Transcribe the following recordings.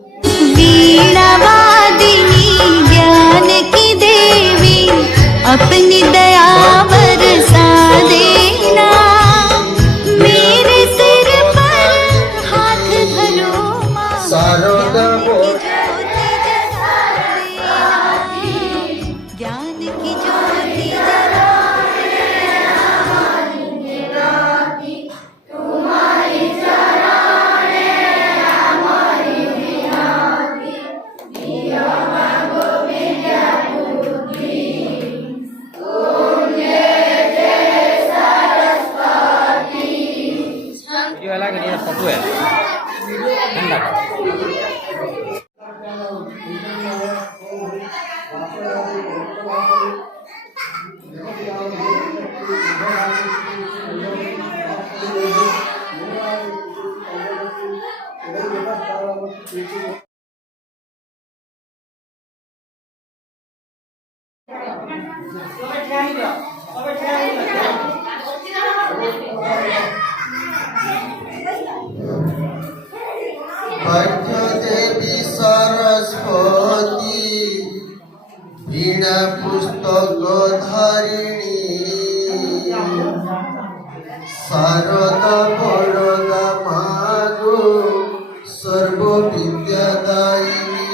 वीणा वादिनी ज्ञान की देवी अपनी दया बरसा देना। मेरे सिर पर हाथ धरो माँ, ज्ञान की ज्योति जला फोटो है देवी सरस्वती वीणा पुस्तक धारिणी शारदा वरदा मागो सर्व विद्यादायिनी।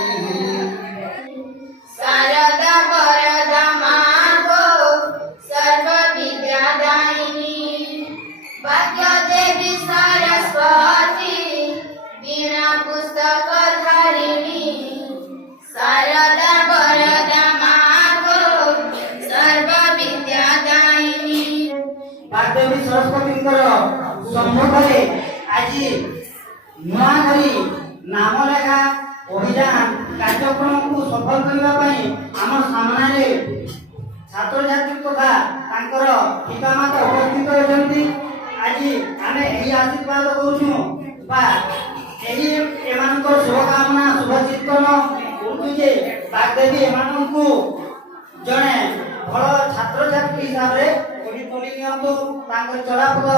शारदा वरदा मागो सर्व विद्यादायिनी। भाग्य देवी सरस्वती वीणा पुस्तक धारिणी शारदा वरदा मागो सर्व विद्यादायिनी। देवी सरस्वती सम्मुखरे आज नुआकरी नाम लेखा अभियान कार्यक्रम को सफल करने आम सामने छात्र छात्री तथा पितामाता उपस्थित होती। आज आम यही आशीर्वाद करूँ शुभकामना शुभचिंतन करूँ जे बागदेवी एम जड़े भल छात्र छात्री हिसाब से तुली नियंतु चलापथ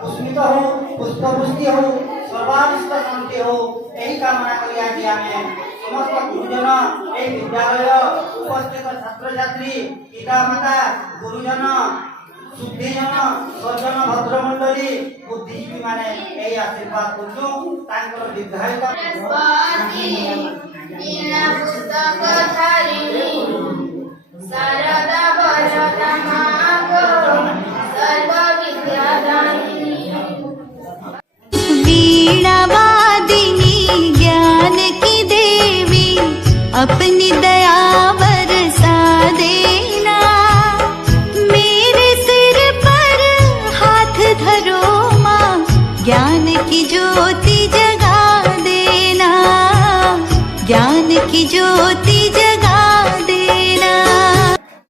पुष्पित हो पुष्पवृष्टि हो सर्वाभिष्ट शांति हो यही कामना करी आज आम समस्त गुरुजन ये विद्यालय उपस्थित छात्र छात्री पितामाता गुरुजन शुद्धिजन सज्जन भद्रमंडली बुद्धिजीवी माने यही आशीर्वाद करूँ दीर्घायु शारदा वरदा मागो सर्व विद्यादायिनी। वीणा वादिनी ज्ञान की देवी अपनी दया बरसा देना। मेरे सिर पर हाथ धरो माँ, ज्ञान की ज्योति जगा देना। ज्ञान की ज्योति